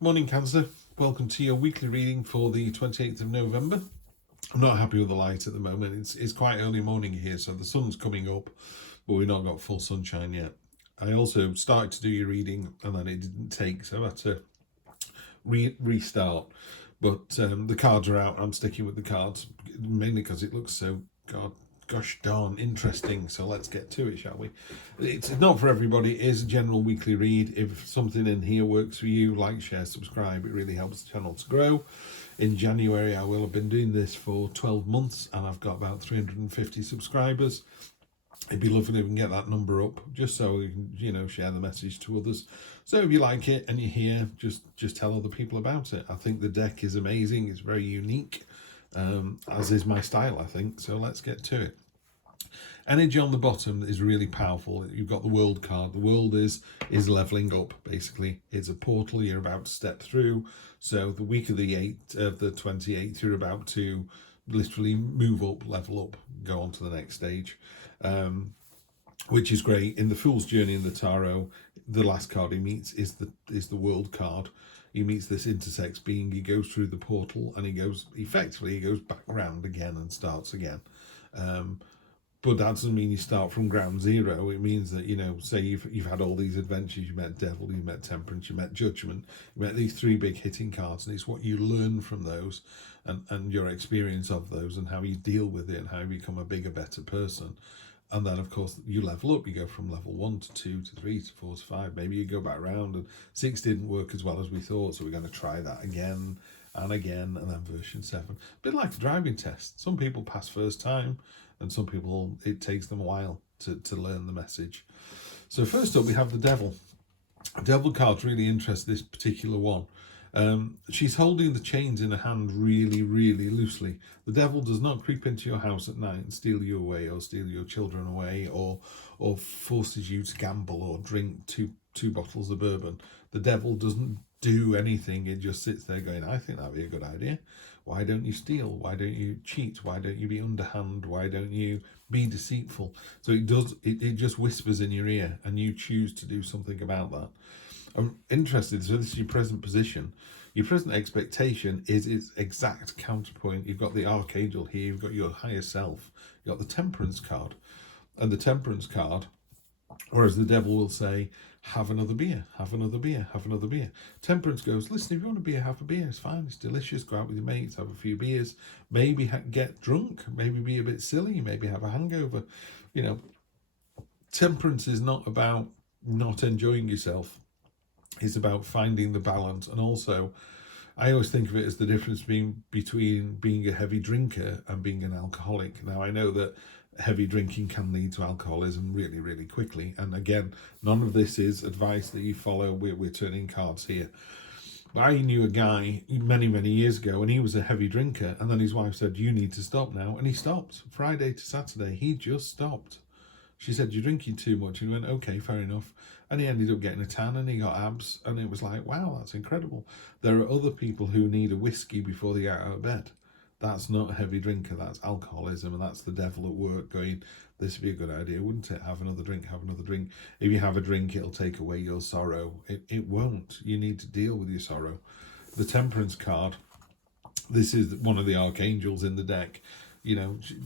Morning Cancer, welcome to your weekly reading for the 28th of November. I'm not happy with the light at the moment. It's quite early morning here, so the sun's coming up, but we've not got full sunshine yet. I also started to do your reading and then it didn't take, so I had to restart. But the cards are out. I'm sticking with the cards, mainly because it looks so gosh darn interesting. So let's get to it, shall we? It's not for everybody. It is a general weekly read. If something in here works for you, like, share, subscribe. It really helps the channel to grow. In January, I will have been doing this for 12 months and I've got about 350 subscribers. It'd be lovely if we can get that number up, just so we can, share the message to others. So if you like it and you're here, just tell other people about it. I think the deck is amazing. It's very unique, as is my style, I think. So let's get to it. Energy on the bottom is really powerful. You've got the World card. The World is leveling up, basically. It's a portal you're about to step through. So the week of the 28th, you're about to literally move up, level up, go on to the next stage. Which is great. In the Fool's Journey in the Tarot, the last card he meets is the World card. He meets this intersex being. He goes through the portal and he goes back around again and starts again. But that doesn't mean you start from ground zero. It means that, say you've had all these adventures, you met Devil, you met Temperance, you met Judgment, you met these three big hitting cards, and it's what you learn from those and your experience of those and how you deal with it and how you become a bigger, better person. And then, of course, you level up. You go from level 1 to 2 to 3 to 4 to 5. Maybe you go back around and 6 didn't work as well as we thought, so we're going to try that again and again, and then version 7. A bit like a driving test. Some people pass first time, and some people, it takes them a while to learn the message. So first up, we have the Devil. The Devil card's really interesting, this particular one. She's holding the chains in her hand really, really loosely. The devil does not creep into your house at night and steal you away or steal your children away or forces you to gamble or drink two bottles of bourbon. The devil doesn't do anything. It just sits there going, I think that'd be a good idea. Why don't you steal? Why don't you cheat? Why don't you be underhand? Why don't you be deceitful? So it just whispers in your ear and you choose to do something about that. I'm interested, so this is your present position. Your present expectation is its exact counterpoint. You've got the Archangel here, you've got your higher self, you've got the Temperance card. And the Temperance card, whereas the devil will say, have another beer, have another beer, have another beer. Temperance goes, listen, if you want a beer, have a beer, it's fine, it's delicious, go out with your mates, have a few beers, maybe get drunk, maybe be a bit silly, maybe have a hangover. Temperance is not about not enjoying yourself. It's about finding the balance. And also, I always think of it as the difference between being a heavy drinker and being an alcoholic. Now, I know that heavy drinking can lead to alcoholism really, really quickly. And again, none of this is advice that you follow. We're turning cards here. But I knew a guy many, many years ago, and he was a heavy drinker. And then his wife said, you need to stop now. And he stopped. Friday to Saturday, he just stopped. She said, you're drinking too much. And he went, okay, fair enough. And he ended up getting a tan and he got abs. And it was like, wow, that's incredible. There are other people who need a whiskey before they get out of bed. That's not a heavy drinker. That's alcoholism. And that's the devil at work going, this would be a good idea, wouldn't it? Have another drink, have another drink. If you have a drink, it'll take away your sorrow. It won't. You need to deal with your sorrow. The Temperance card, this is one of the archangels in the deck.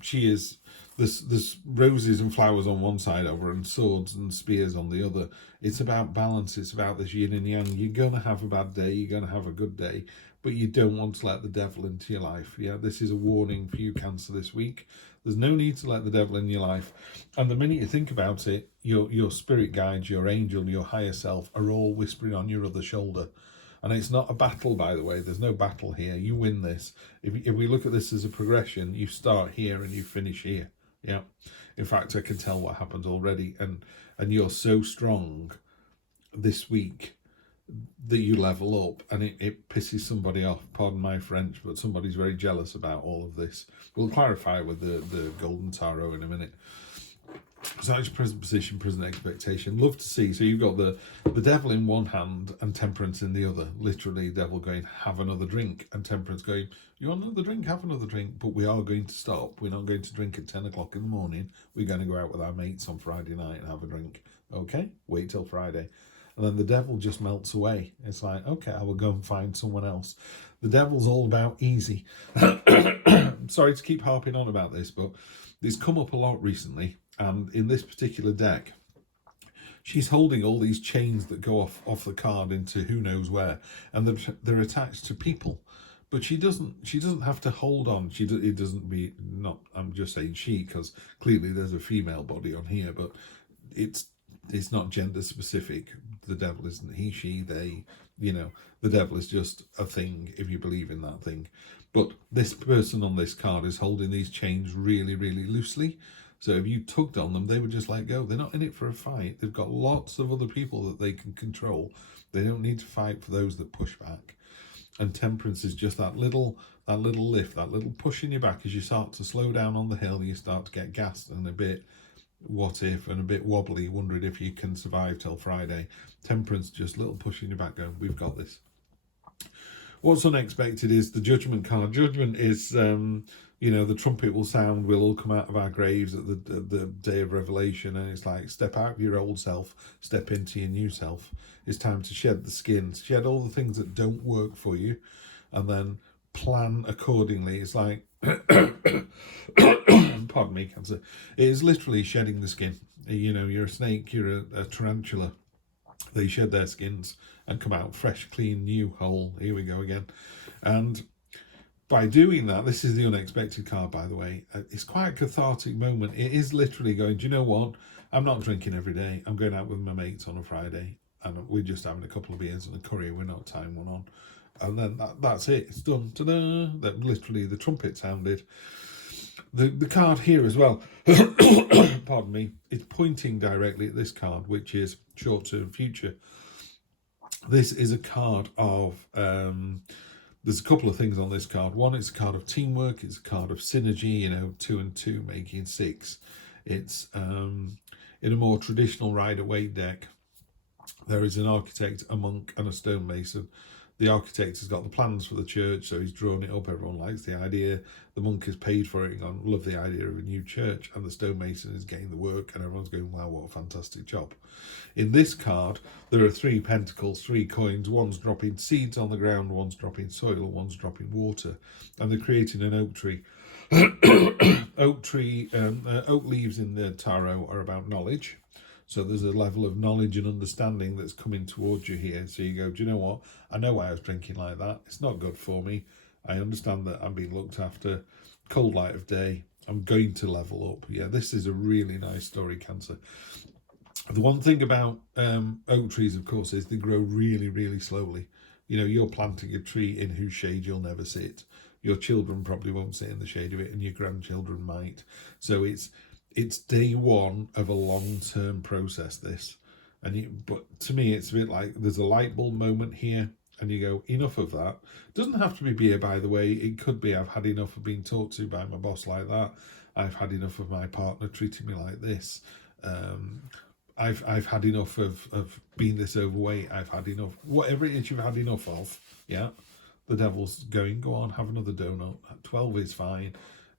She is... There's roses and flowers on one side of her and swords and spears on the other. It's about balance. It's about this yin and yang. You're going to have a bad day. You're going to have a good day. But you don't want to let the devil into your life. Yeah, this is a warning for you, Cancer, this week. There's no need to let the devil in your life. And the minute you think about it, your spirit guides, your angel, your higher self are all whispering on your other shoulder. And it's not a battle, by the way. There's no battle here. You win this. If we look at this as a progression, you start here and you finish here. Yeah, in fact, I can tell what happens already, and you're so strong this week that you level up, and it pisses somebody off. Pardon my French, but somebody's very jealous about all of this. We'll clarify with the Golden Tarot in a minute. So that's present position, present expectation. Love to see. So you've got the devil in one hand and Temperance in the other. Literally, devil going, have another drink, and Temperance going, you want another drink? Have another drink. But we are going to stop. We're not going to drink at 10 o'clock in the morning. We're going to go out with our mates on Friday night and have a drink. Okay? Wait till Friday. and then the devil just melts away. It's like, okay, I will go and find someone else. The devil's all about easy. Sorry to keep harping on about this, but it's come up a lot recently, and in this particular deck, she's holding all these chains that go off the card into who knows where, and they're attached to people. But she doesn't have to hold on. It doesn't be, not, I'm just saying she, because clearly there's a female body on here, but it's not gender specific. The devil isn't he, she, they, the devil is just a thing if you believe in that thing. But this person on this card is holding these chains really, really loosely. So if you tugged on them, they would just let go. They're not in it for a fight. They've got lots of other people that they can control. They don't need to fight for those that push back. And temperance is just that little lift, that little push in your back as you start to slow down on the hill. You start to get gassed and a bit what if and a bit wobbly, wondering if you can survive till Friday. Temperance, just a little push in your back going, we've got this. What's unexpected is the Judgment card. Judgment is, the trumpet will sound, we'll all come out of our graves at the day of revelation, and it's like, step out of your old self, step into your new self. It's time to shed the skin, shed all the things that don't work for you, and then plan accordingly. It's like, pardon me, Cancer. It is literally shedding the skin. You're a snake, you're a tarantula. They shed their skins and come out fresh, clean, new, whole. Here we go again. And by doing that, this is the unexpected card, by the way. It's quite a cathartic moment. It is literally going, do you know what? I'm not drinking every day. I'm going out with my mates on a Friday, and we're just having a couple of beers and a curry. We're not tying one on. And then that's it. It's done. Ta-da! That literally the trumpet sounded. The card here as well, pardon me, it's pointing directly at this card, which is short-term future. This is a card of, there's a couple of things on this card. One, it's a card of teamwork. It's a card of synergy, 2 and 2 making 6. It's in a more traditional Rider-Waite deck. There is an architect, a monk, and a stonemason. The architect has got the plans for the church, so he's drawn it up. Everyone likes the idea. The monk is paid for it and love the idea of a new church. And the stonemason is getting the work, and everyone's going, wow, what a fantastic job. In this card, there are 3 pentacles, 3 coins. One's dropping seeds on the ground, one's dropping soil, one's dropping water. And they're creating an oak tree. Oak leaves in the tarot are about knowledge. So there's a level of knowledge and understanding that's coming towards you here. So you go, do you know what? I know why I was drinking like that. It's not good for me. I understand that I'm being looked after. Cold light of day. I'm going to level up. Yeah, this is a really nice story, Cancer. The one thing about oak trees, of course, is they grow really, really slowly. You're planting a tree in whose shade you'll never sit. Your children probably won't sit in the shade of it, and your grandchildren might. So it's day one of a long-term process, this. But to me, it's a bit like there's a light bulb moment here, and you go, enough of that. It doesn't have to be beer, by the way. It could be I've had enough of being talked to by my boss like that. I've had enough of my partner treating me like this. I've had enough of being this overweight. I've had enough. Whatever it is you've had enough of, yeah. The devil's going, go on, have another donut. 12 is fine.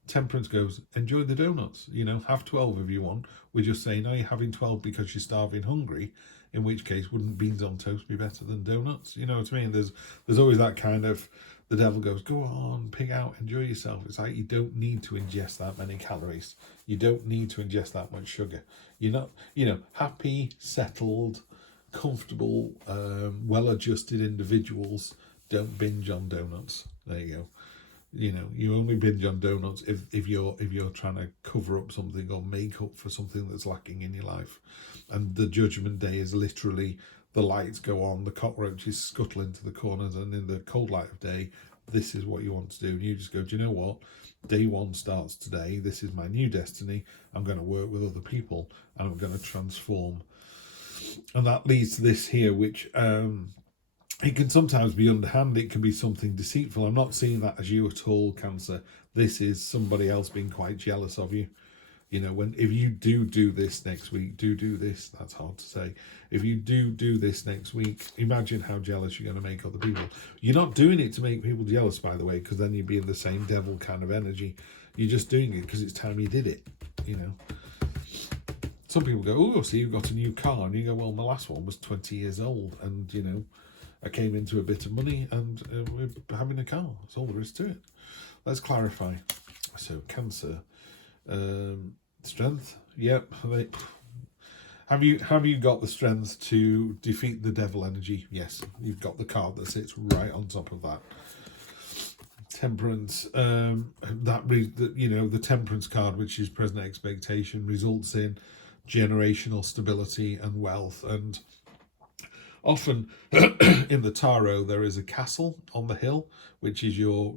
Temperance goes, enjoy the donuts, have 12 if you want. We're just saying, are you having 12 because you're starving hungry? In which case, wouldn't beans on toast be better than donuts? You know what I mean? There's always that kind of, the devil goes, go on, pig out, enjoy yourself. It's like, you don't need to ingest that many calories. You don't need to ingest that much sugar. You're not, happy, settled, comfortable, well-adjusted individuals don't binge on donuts. There you go. You only binge on donuts if you're trying to cover up something or make up for something that's lacking in your life. And the Judgment Day is literally the lights go on, the cockroaches scuttle into the corners, and in the cold light of day, this is what you want to do. And you just go, do you know what? Day one starts today. This is my new destiny. I'm going to work with other people, and I'm going to transform. And that leads to this here, which it can sometimes be underhand. It can be something deceitful. I'm not seeing that as you at all, Cancer. This is somebody else being quite jealous of you. If you do this next week, do this. That's hard to say. If you do this next week, imagine how jealous you're going to make other people. You're not doing it to make people jealous, by the way, because then you'd be in the same devil kind of energy. You're just doing it because it's time you did it, some people go, oh, so you've got a new car, and you go, well, my last one was 20 years old, and you know, I came into a bit of money, and we're having a car. That's all there is to it. Let's clarify. So Cancer, strength. Yep. Have you got the strength to defeat the devil energy? Yes, you've got the card that sits right on top of that. Temperance, the Temperance card, which is present expectation, results in generational stability and wealth. And often in the tarot there is a castle on the hill, which is your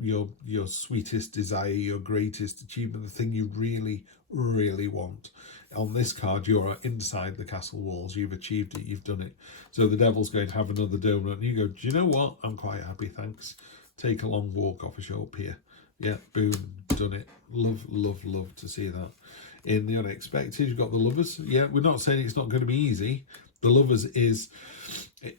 sweetest desire, your greatest achievement, the thing you really, really want. On this card, you're inside the castle walls. You've achieved it. You've done it. So the devil's going to have another donut, and you go, do you know what? I'm quite happy, thanks. Take a long walk off a short pier. Yeah, boom, done it. Love, love, love to see that. In the unexpected, you've got the Lovers. Yeah, we're not saying it's not going to be easy. The Lovers is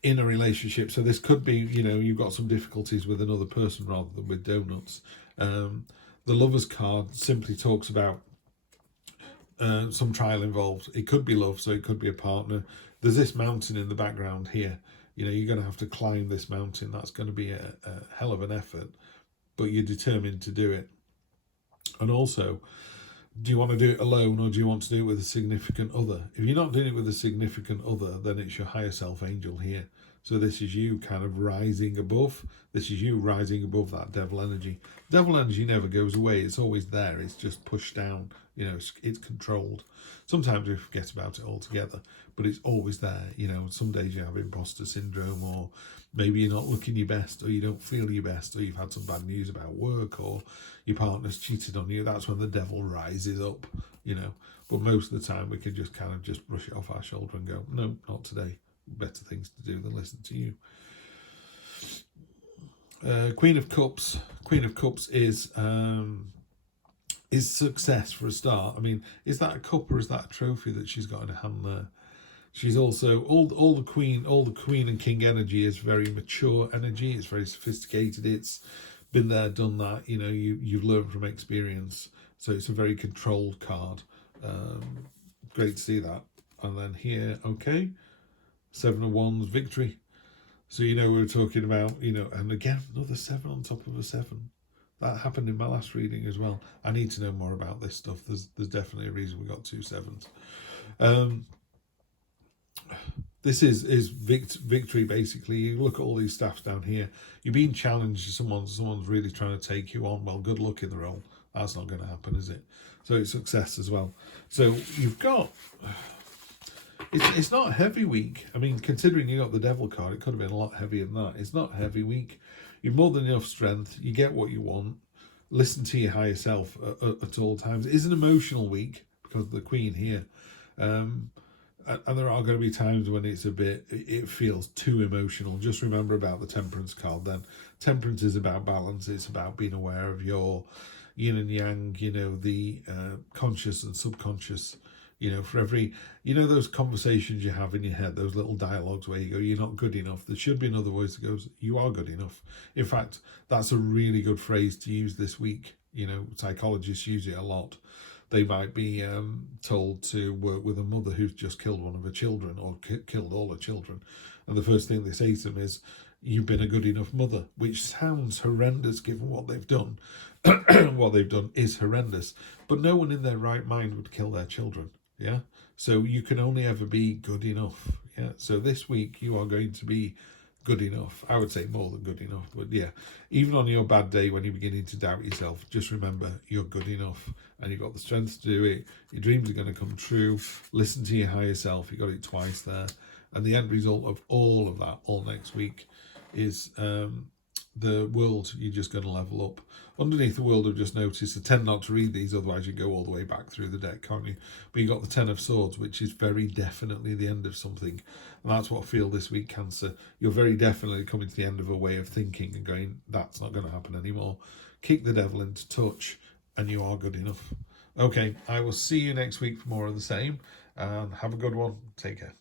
in a relationship, so this could be, you know, you've got some difficulties with another person rather than with donuts. The Lovers card simply talks about some trial involved. It could be love, so it could be a partner. There's this mountain in the background here. You know, you're going to have to climb this mountain. That's going to be a hell of an effort, but you're determined to do it. And also, do you want to do it alone, or do you want to do it with a significant other? If you're not doing it with a significant other, then it's your higher self angel here. So this is you kind of rising above. This is you rising above that devil energy. Devil energy never goes away. It's always there. It's just pushed down. You know, it's controlled. Sometimes we forget about it altogether, but it's always there. You know, some days you have imposter syndrome, or maybe you're not looking your best, or you don't feel your best, or you've had some bad news about work, or your partner's cheated on you. That's when the devil rises up, you know. But most of the time we can just kind of just brush it off our shoulder and go, no, not today. Better things to do than listen to you. Queen of Cups. Queen of Cups is success for a start. I mean, is that a cup or is that a trophy that she's got in her hand there? She's also all the queen and king energy is very mature energy. It's very sophisticated. It's been there, done that. You know, you've learned from experience. So it's a very controlled card. Great to see that. And then here, okay, 7 of Wands, victory. So, you know, we were talking about, you know, and again, another 7 on top of a 7. That happened in my last reading as well. I need to know more about this stuff. There's definitely a reason we got 2 7s. This is victory, basically. You look at all these staffs down here. You're being challenged. Someone's really trying to take you on. Well, good luck in the role. That's not going to happen, is it? So it's success as well. So you've got... It's not a heavy week. I mean, considering you got the devil card, it could have been a lot heavier than that. It's not a heavy week. You've more than enough strength. You get what you want. Listen to your higher self at all times. It is an emotional week because of the Queen here. And there are going to be times when it feels too emotional. Just remember about the Temperance card then. Temperance is about balance. It's about being aware of your yin and yang, you know, the conscious and subconscious. You know, for every, you know, those conversations you have in your head, those little dialogues where you go, you're not good enough. There should be another voice that goes, you are good enough. In fact, that's a really good phrase to use this week. You know, psychologists use it a lot. They might be told to work with a mother who's just killed one of her children, or killed all her children. And the first thing they say to them is, you've been a good enough mother, which sounds horrendous given what they've done. What they've done is horrendous. But no one in their right mind would kill their children. Yeah, so you can only ever be good enough. Yeah, so this week you are going to be good enough. I would say more than good enough, but yeah, even on your bad day when you're beginning to doubt yourself, just remember you're good enough and you've got the strength to do it. Your dreams are going to come true. Listen to your higher self. You got it twice there, and the end result of all of that all next week is the World. You're just going to level up. Underneath the World, I've just noticed, I tend not to read these, otherwise you go all the way back through the deck, can't you? But you got the 10 of Swords, which is very definitely the end of something. And that's what I feel this week, Cancer. You're very definitely coming to the end of a way of thinking and going, that's not going to happen anymore. Kick the devil into touch, and you are good enough. Okay, I will see you next week for more of the same, and have a good one. Take care.